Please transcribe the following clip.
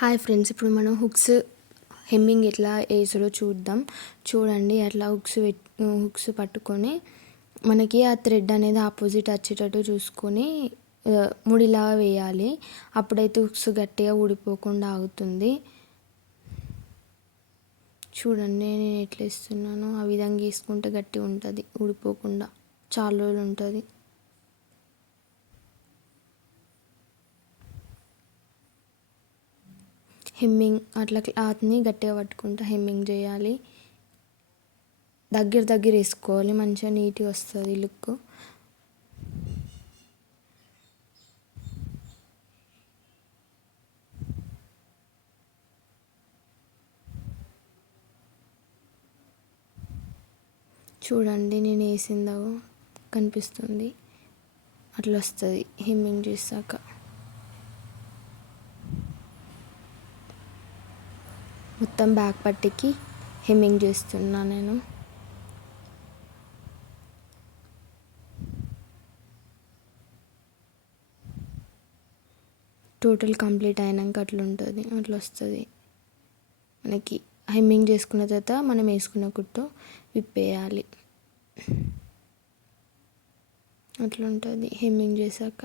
Hi friends, ఇప్పుడు మనం hemming ఎట్లా వేసారో చూద్దాం. చూడండి, అట్లా హుక్స్ పట్టుకొని మనకి ఆ థ్రెడ్ అనేది ఆపోజిట్ వచ్చేటట్టు చూసుకొని ముడిలా వేయాలి. అప్పుడైతే హుక్స్ గట్టిగా ఊడిపోకుండా ఆగుతుంది. చూడండి, నేను ఎట్లా వేస్తున్నానో ఆ విధంగా వేసుకుంటే గట్టిగా ఉంటుంది, ఊడిపోకుండా చాలా రోజులు ఉంటుంది. హెమ్మింగ్ అట్లా క్లాత్ని గట్టిగా పట్టుకుంటా హెమ్మింగ్ చేయాలి. దగ్గర వేసుకోవాలి, మంచిగా నీట్గా వస్తుంది లుక్. చూడండి, నేను వేసిందో కనిపిస్తుంది, అట్లా వస్తుంది హెమ్మింగ్ చేశాక. మొత్తం బ్యాక్ పట్టికి హెమ్మింగ్ చేస్తున్నా నేను. టోటల్ కంప్లీట్ అయినాక అట్లా ఉంటుంది, అట్లా వస్తుంది మనకి. హెమ్మింగ్ చేసుకున్న తర్వాత మనం వేసుకున్న కుట్టు విప్పేయాలి. అట్లా ఉంటుంది హెమ్మింగ్ చేశాక.